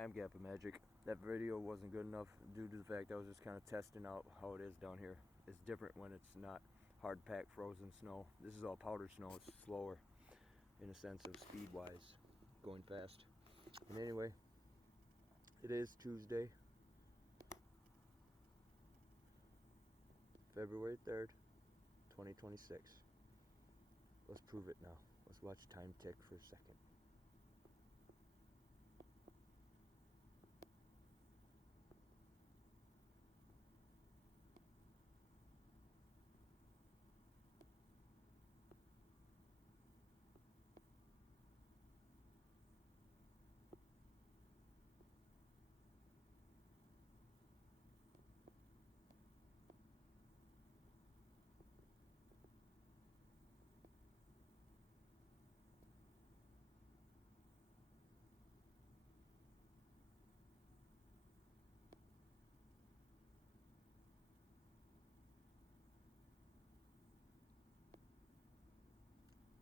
I am GappaMagix. That video wasn't good enough due to the fact I was just kind of testing out how it is down here. It's different when it's not hard packed frozen snow. This is all powdered snow. It's slower in a sense of speed wise, going fast. And anyway, it is Tuesday, February 3rd, 2026. Let's prove it now. Let's watch time tick for a second.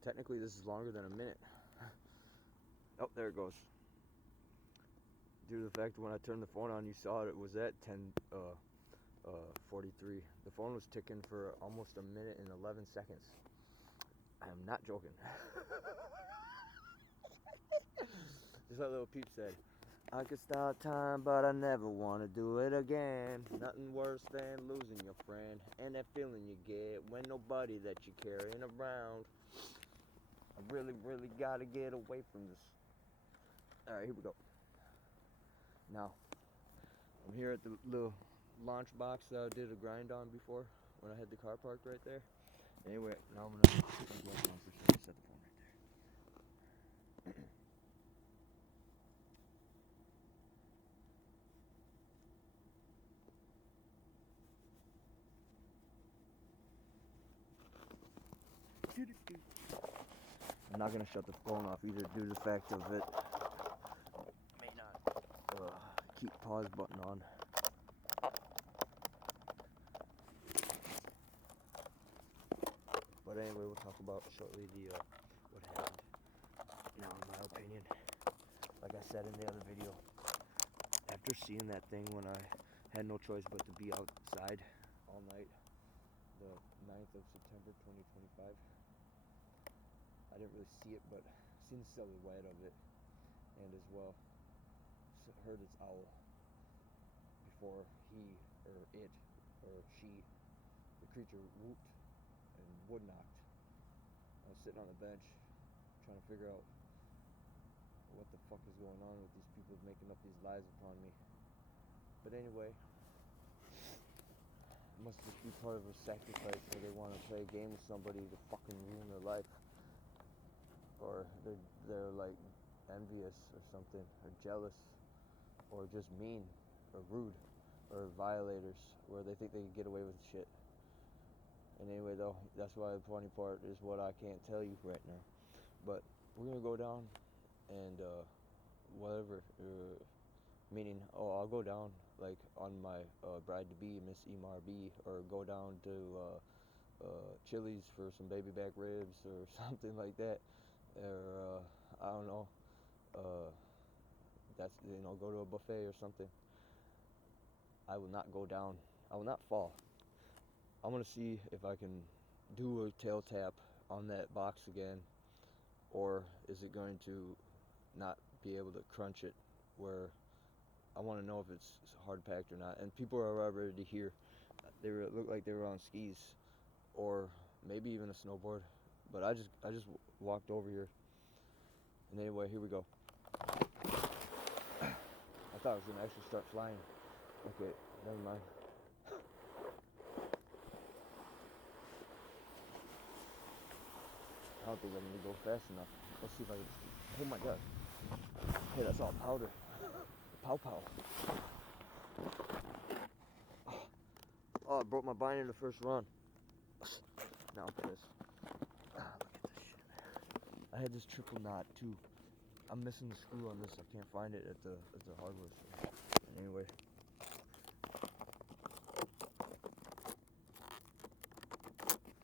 Technically, this is longer than a minute. Oh, there it goes. Due to the fact that when I turned the phone on, you saw it was at 10:43. The phone was ticking for almost a minute and 11 seconds. I am not joking. Just like little Peep said, I could stop time, but I never want to do it again. Nothing worse than losing your friend and that feeling you get when nobody that you're carrying around. I really gotta get away from this. Alright, here we go. Now, I'm here at the little launch box that I did a grind on before when I had the car parked right there. Anyway, now I'm gonna put my gloves on for a second, set the phone right there. I'm not gonna shut the phone off either due to the fact of it may not keep pause button on. But anyway, we'll talk about shortly what happened. Now, in my opinion, like I said in the other video, after seeing that thing when I had no choice but to be outside all night, the 9th of September 2025, I didn't really see it, but seen the silhouette of it, and as well heard its owl before he or it or she, the creature, whooped and wood knocked. I was sitting on the bench trying to figure out what the fuck is going on with these people making up these lies upon me. But anyway, it must just be part of a sacrifice where they want to play a game with somebody to fucking ruin their life. Or they're like envious or something, or jealous, or just mean, or rude, or violators, where they think they can get away with shit. And anyway, though, that's why the funny part is what I can't tell you right now. But we're gonna go down and whatever, meaning, I'll go down like on my bride to be, Miss Emarb, or go down to Chili's for some baby back ribs or something like that. Or I don't know, that's, go to a buffet or something. I will not go down. I will not fall. I'm gonna see if I can do a tail tap on that box again, or is it going to not be able to crunch it, where I want to know if it's hard packed or not. And people are already here. They look like they were on skis, or maybe even a snowboard. But I just walked over here. And anyway, here we go. I thought it was gonna actually start flying. Okay, never mind. I don't think I'm gonna go fast enough. Let's see if I can. Oh my god. Hey, that's all powder. Pow pow. Oh, I broke my bind in the first run. Now I'm pissed. Look at this shit. I had this triple knot too. I'm missing the screw on this. I can't find it at the hardware store. Anyway.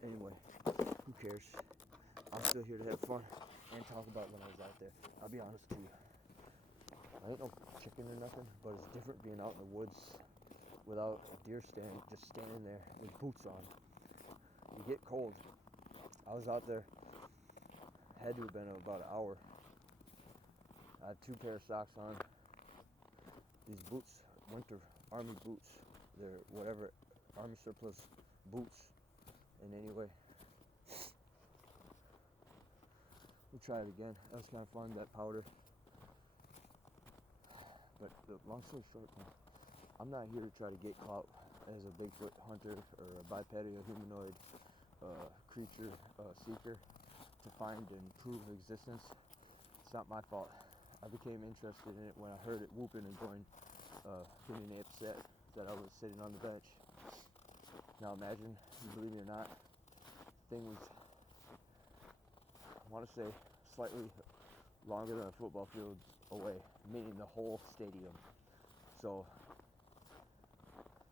Anyway, who cares? I'm still here to have fun and talk about when I was out there. I'll be honest with you. I ain't no chicken or nothing, but it's different being out in the woods without a deer stand, just standing there with boots on. You get cold. I was out there, had to have been about an hour. I had 2 pair of socks on. These boots, winter army boots, they're whatever, army surplus boots. And anyway, we'll try it again. That was kind of fun, that powder. But the long story short, man, I'm not here to try to get clout as a Bigfoot hunter or a bipedal humanoid creature seeker to find and prove existence. It's not my fault. I became interested in it when I heard it whooping and going, getting upset that I was sitting on the bench. Now imagine, believe it or not, the thing was, I want to say, slightly longer than a football field away, meaning the whole stadium. So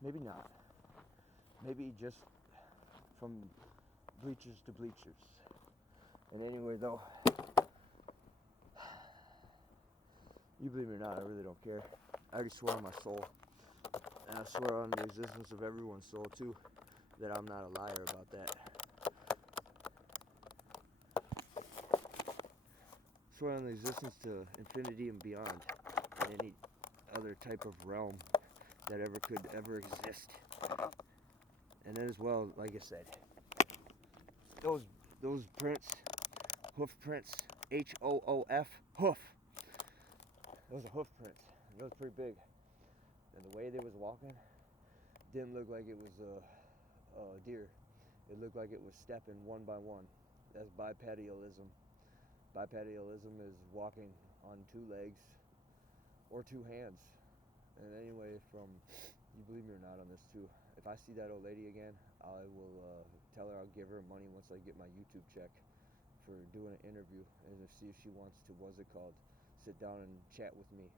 maybe not. Maybe just from bleachers to bleachers. And anyway, though, you believe it or not, I really don't care. I already swore on my soul, and I swear on the existence of everyone's soul too, that I'm not a liar about that. Swear on the existence to infinity and beyond, and any other type of realm that could ever exist. And then as well, like I said, those prints, hoof prints, H-O-O-F, hoof. Those are hoof prints. Those are pretty big. And the way they was walking didn't look like it was a deer. It looked like it was stepping one by one. That's bipedalism. Bipedalism is walking on 2 legs or 2 hands. And anyway, you believe me or not on this too, if I see that old lady again, I will tell her I'll give her money once I get my YouTube check for doing an interview, and to see if she wants to, sit down and chat with me.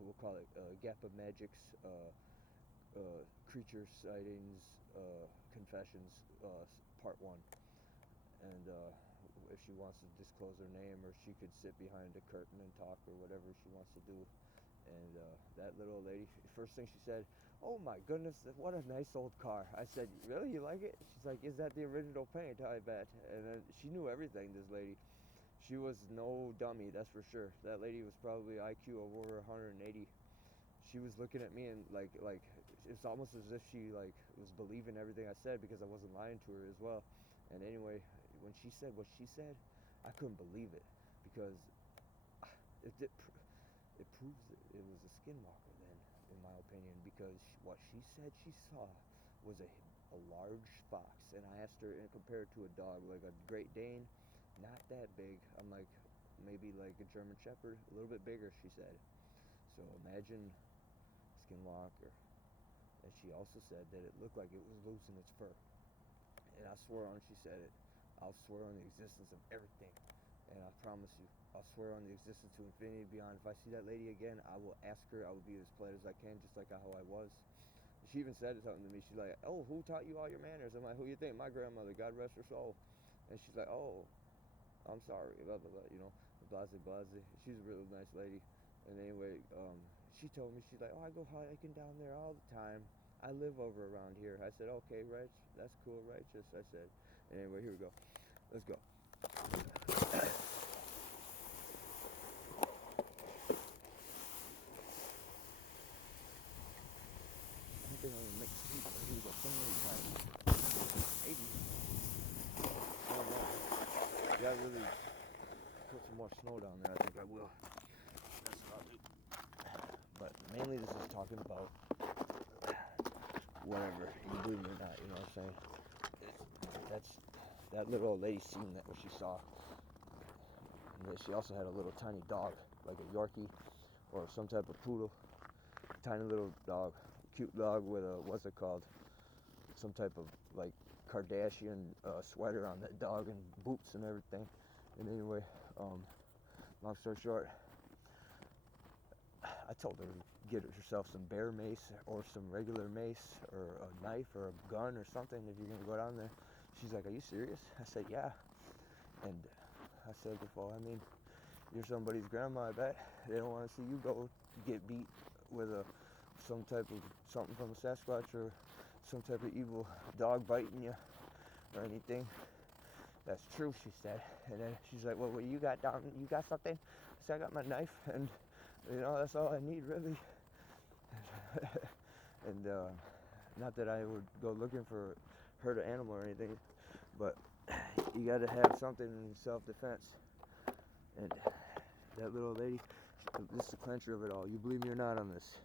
We'll call it GappaMagix creature sightings confessions part 1. And if she wants to disclose her name, or she could sit behind a curtain and talk, or whatever she wants to do. And that little lady, first thing she said, "Oh my goodness, what a nice old car." I said, "Really, you like it?" She's like, "Is that the original paint?" I bet. And then she knew everything, this lady. She was no dummy, that's for sure. That lady was probably IQ of over 180. She was looking at me and like it's almost as if she was believing everything I said, because I wasn't lying to her as well. And anyway, when she said what she said, I couldn't believe it, because it proves it was a skinwalker then, in my opinion, because what she said she saw was a large fox. And I asked her, and compared to a dog, like a Great Dane, not that big. I'm like, maybe like a German Shepherd, a little bit bigger, she said. So imagine skinwalker. And she also said that it looked like it was losing its fur. And I swore on, she said it, I'll swear on the existence of everything. And I promise you, I'll swear on the existence to infinity and beyond. If I see that lady again, I will ask her. I will be as polite as I can, just like how I was. She even said something to me. She's like, "Oh, who taught you all your manners?" I'm like, "Who you think? My grandmother, God rest her soul." And she's like, "Oh, I'm sorry, blah, blah, blah, blase, blase." She's a really nice lady. And anyway, she told me, she's like, "Oh, I go hiking down there all the time. I live over around here." I said, "Okay, right, that's cool, righteous," I said. And anyway, here we go. Let's go. I think I'm gonna mix heat, but here we go. Maybe. I don't know. Yeah, I really put some more snow down there. I think I will. That's what I'll do. But mainly this is talking about whatever, you believe me or not, you know what I'm saying? That's that little old lady seen that, what she saw. And she also had a little tiny dog, like a Yorkie or some type of poodle. Tiny little dog, cute dog with a, what's it called? Some type of like Kardashian sweater on that dog, and boots and everything. And anyway, long story short, I told her to get herself some bear mace, or some regular mace, or a knife, or a gun, or something if you're gonna go down there. She's like, "Are you serious?" I said, "Yeah." And I said before, I mean, you're somebody's grandma, I bet. They don't want to see you go get beat with some type of something from a Sasquatch or some type of evil dog biting you or anything. That's true, she said. And then she's like, well, what you got down? You got something? I said, I got my knife, and that's all I need, really. And not that I would go looking for hurt an animal or anything, but you got to have something in self-defense. And that little lady, this is the clincher of it all. You believe me or not on this,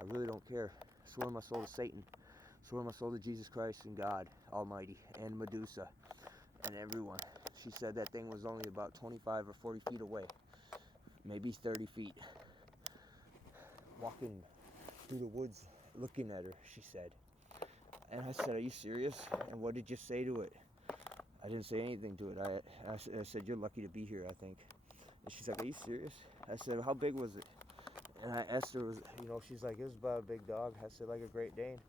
I really don't care. I swear my soul to Satan. I swear my soul to Jesus Christ and God Almighty and Medusa and everyone. She said that thing was only about 25 or 40 feet away, maybe 30 feet. Walking through the woods looking at her, she said. And I said, are you serious? And what did you say to it? I didn't say anything to it. I said, you're lucky to be here, I think. And she's like, are you serious? I said, how big was it? And I asked her, she's like, it was about a big dog. I said, like a Great Dane.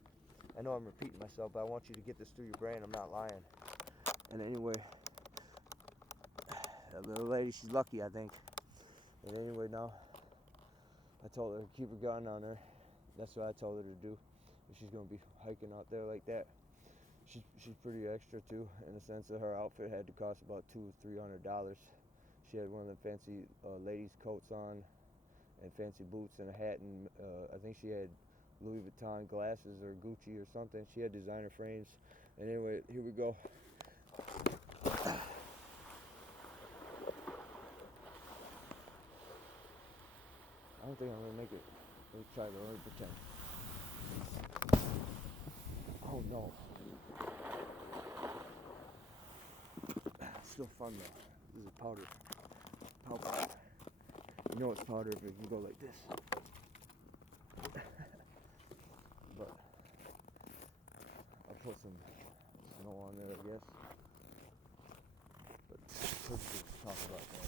I know I'm repeating myself, but I want you to get this through your brain. I'm not lying. And anyway, that little lady, she's lucky, I think. And anyway, now, I told her to keep her gun on her. That's what I told her to do. If she's going to be hiking out there like that. She's pretty extra, too, in the sense that her outfit had to cost about $200 or $300. She had one of the fancy ladies' coats on and fancy boots and a hat, and I think she had Louis Vuitton glasses or Gucci or something. She had designer frames. And anyway, here we go. I don't think I'm gonna make it. Let me try to pretend. Oh no. It's still fun though. This is powder. Powder. You know it's powder if it can go like this. But I'll put some snow on there, I guess. But let's talk about that.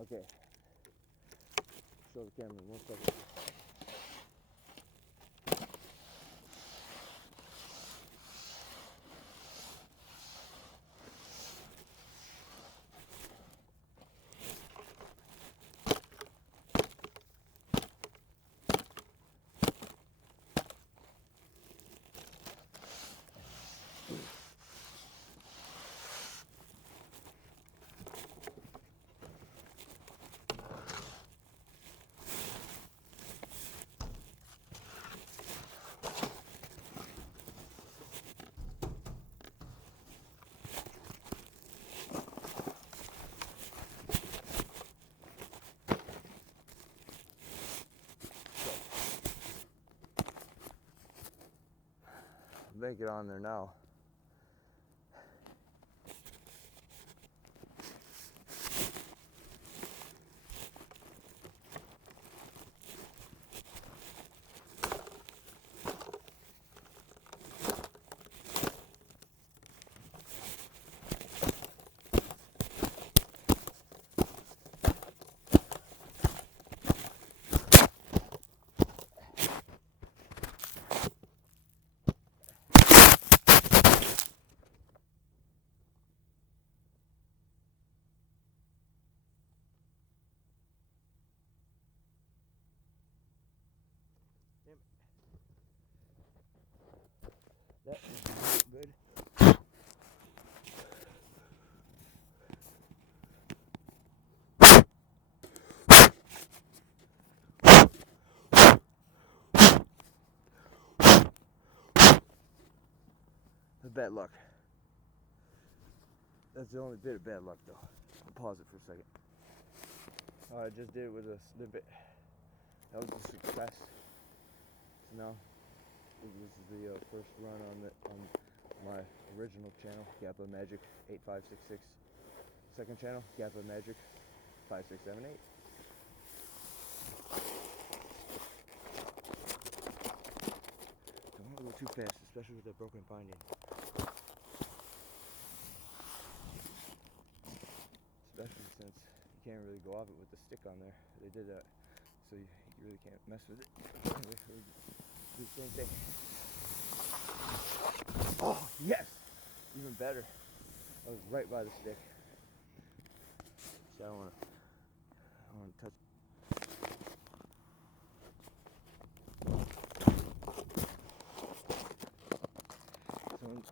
Okay. Show the camera 1 second. Make it on there now. good. That's bad luck. That's the only bit of bad luck though. I'll pause it for a second. I just did it with a snippet. That was a success. So now, this is the first run on my original channel, GappaMagix 8566. Second channel, GappaMagix 5678. Don't want to go too fast, especially with that broken binding. Especially since you can't really go off it with the stick on there. They did that, so you really can't mess with it. Do the same thing. Oh, yes! Even better. I was right by the stick. See, I don't want to touch. Someone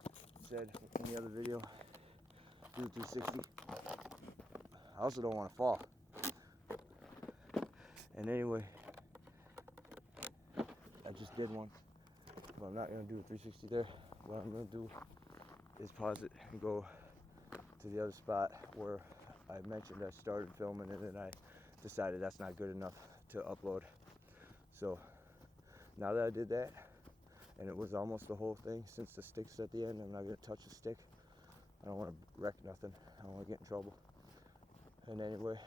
said in the other video, do 360. I also don't want to fall. And anyway, I just did one, but I'm not going to do a 360 there. What I'm going to do is pause it and go to the other spot where I mentioned I started filming, and then I decided that's not good enough to upload. So now that I did that, and it was almost the whole thing, since the stick's at the end, I'm not going to touch the stick. I don't want to wreck nothing. I don't want to get in trouble. And anyway,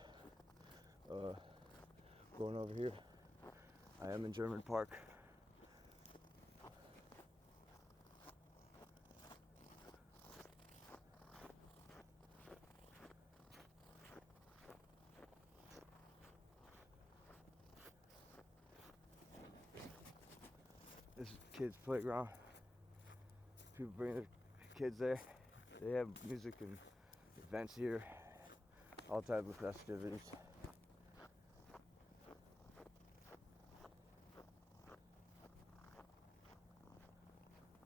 going over here, I am in German Park. This is kids' playground. People bring their kids there. They have music and events here, all type of festivities.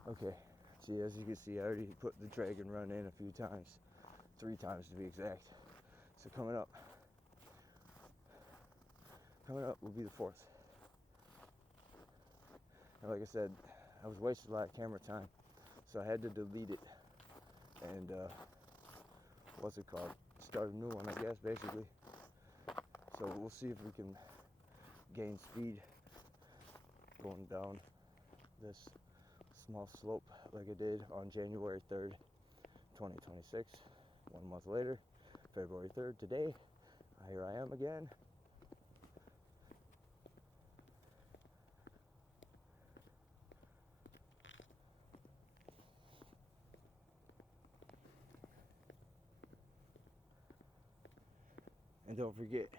Okay, see, as you can see, I already put the dragon run in a few times, 3 times to be exact. So coming up will be the 4th. And like I said, I was wasting a lot of camera time, so I had to delete it and what's it called? Start a new one, I guess, basically. So we'll see if we can gain speed going down this small slope like I did on January 3rd, 2026. 1 month later, February 3rd, today, here I am again. And don't forget,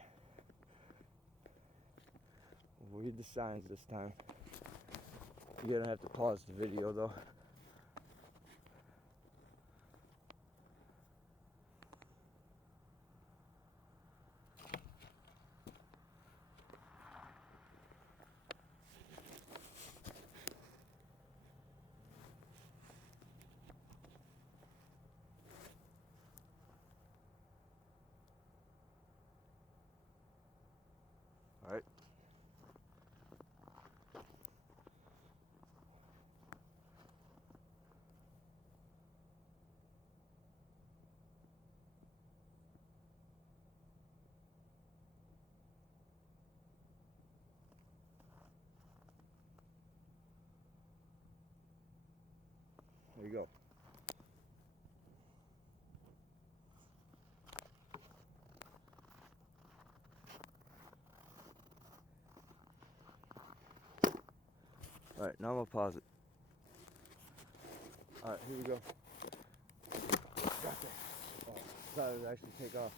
read the signs this time. You're gonna have to pause the video though. All right. There you go. All right, now I'm gonna pause it. All right, here we go. Got that. Oh, thought it would actually take off.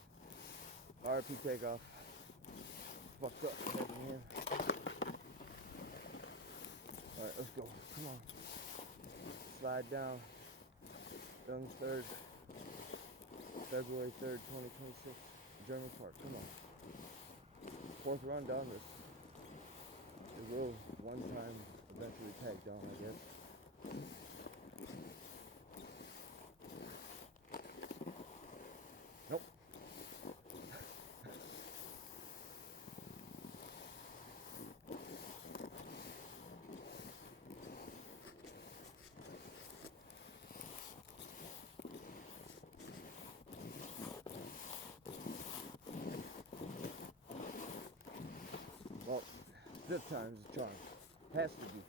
RP takeoff. Fucked up head in here. All right, let's go. Come on. Slide down. Young 3rd, February 3rd, 2026, German Park. Come on. 4th run down this. It will one time eventually tag down, I guess. Fifth time's the charm. Has to be.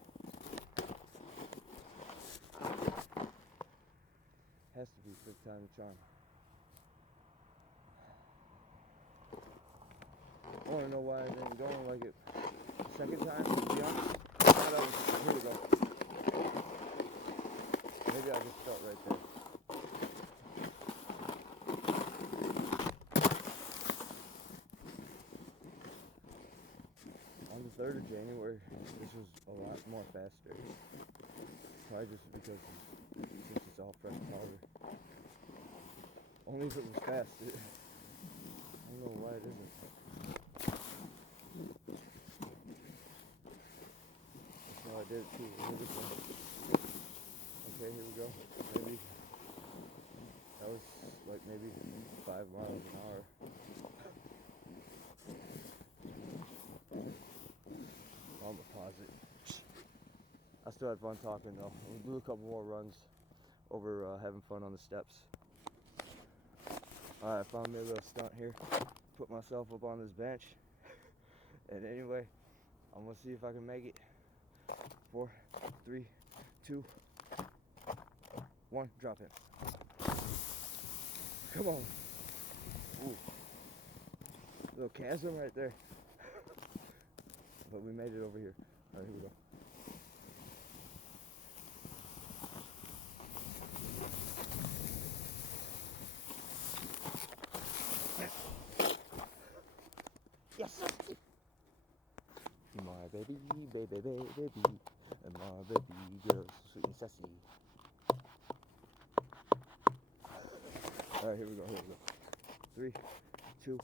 Has to be fifth time the charm. I want to know why it ain't going like it. Second time, to be honest. Here we go. Maybe I just felt right there. On the 3rd of January, this was a lot more faster. Probably just because since it's all fresh powder. Only if it was fast. I don't know why it isn't. That's how I did it too. Okay, here we go. Maybe that was like maybe 5 miles an hour. I'm gonna pause it. I still had fun talking though. We'll do a couple more runs over having fun on the steps. Alright, I found me a little stunt here. Put myself up on this bench. And anyway, I'm gonna see if I can make it. 4, 3, 2, 1, drop it. Come on. Ooh. Little chasm right there. But we made it over here. Alright, here we go. Yes! My baby, baby, baby, baby, and my baby girl, sweet and sassy. Alright, here we go, here we go. 3, 2,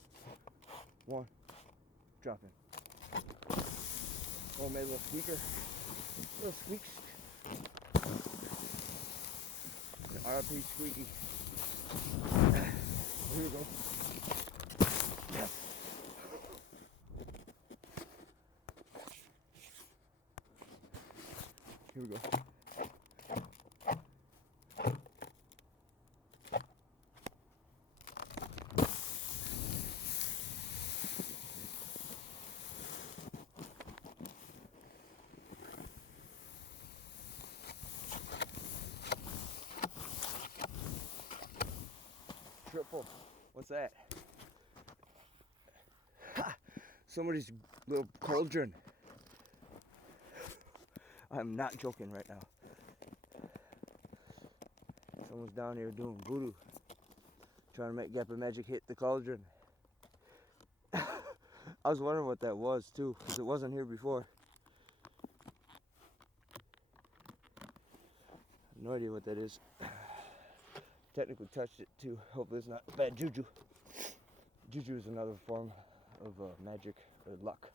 1, drop in. Oh, made a little squeaker. Little squeaks. RP squeaky. Here we go. Yes! Here we go. Triple. What's that? Ha! Somebody's little cauldron. I'm not joking right now. Someone's down here doing voodoo. Trying to make GappaMagix hit the cauldron. I was wondering what that was too, because it wasn't here before. No idea what that is. Technically touched it too. Hopefully it's not bad juju. Juju is another form of magic or luck.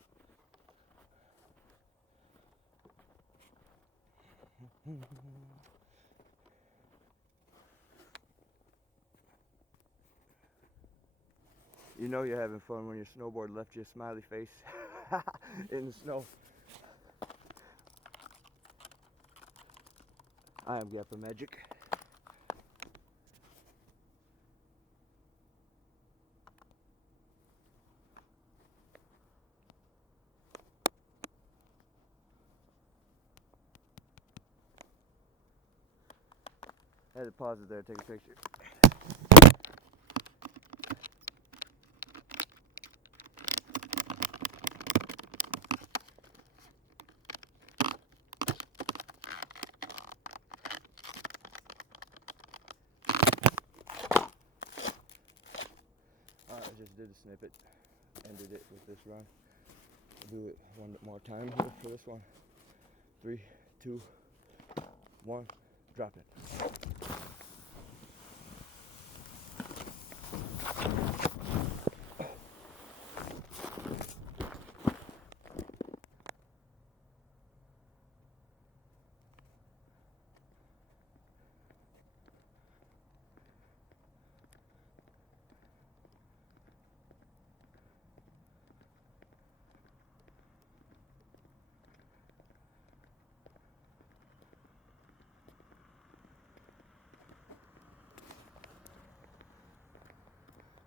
You know you're having fun when your snowboard left you a smiley face in the snow. I am GappaMagix. I had to pause it there, take a picture. Alright, I just did a snippet. Ended it with this run. I'll do it one more time here for this one. 3, 2, 1, drop it.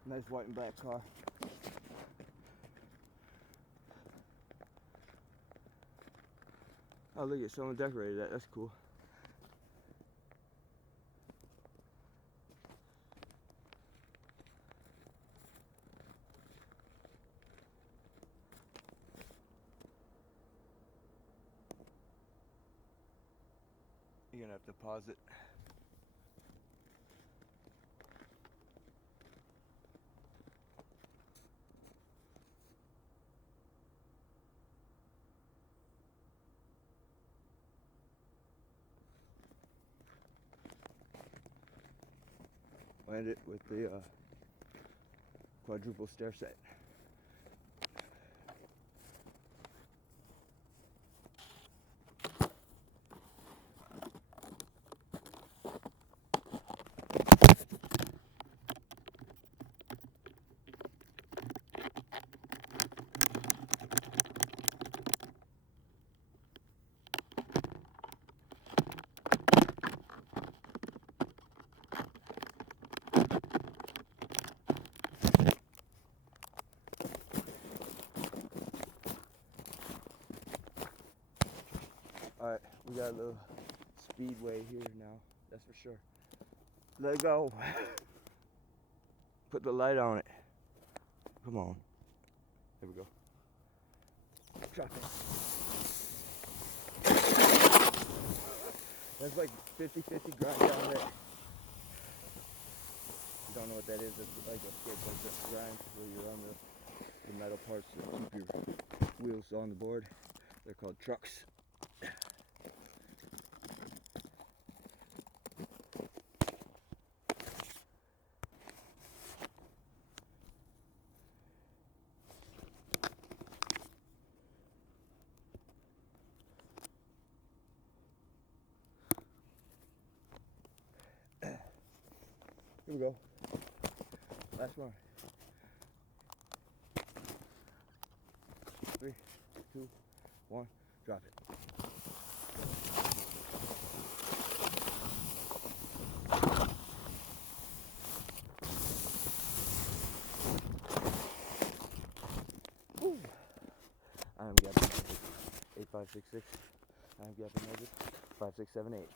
Nice white and black car. Oh, look at someone decorated that. That's cool. You're gonna have to pause it. Land it with the quadruple stair set. Alright, we got a little speedway here now, that's for sure. Let go. Put the light on it. Come on. There we go. Drop it. That's like 50-50 grind down there. You don't know what that is, it's like a skateboard grind where you're on the metal parts that keep your wheels on the board. They're called trucks. Here we go. Last one. 3, 2, 1, drop it. Woo. I am GappaMagix 8566. I am GappaMagix 5678.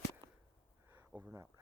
Over and out.